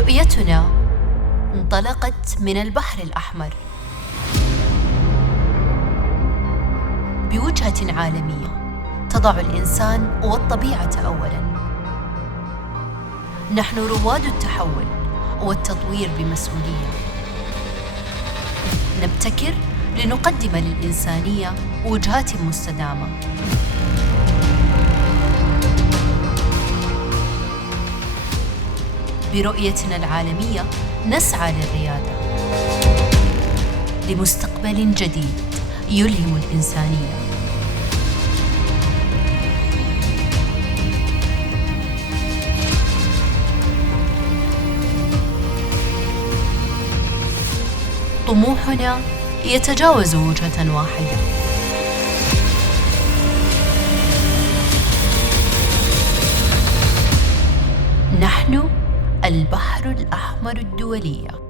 رؤيتنا انطلقت من البحر الأحمر بوجهة عالمية تضع الإنسان والطبيعة أولاً. نحن رواد التحول والتطوير بمسؤولية، نبتكر لنقدم للإنسانية وجهات مستدامة. برؤيتنا العالمية نسعى للريادة لمستقبل جديد يلهم الإنسانية. طموحنا يتجاوز وجهة واحدة. نحن البحر الأحمر الدولية.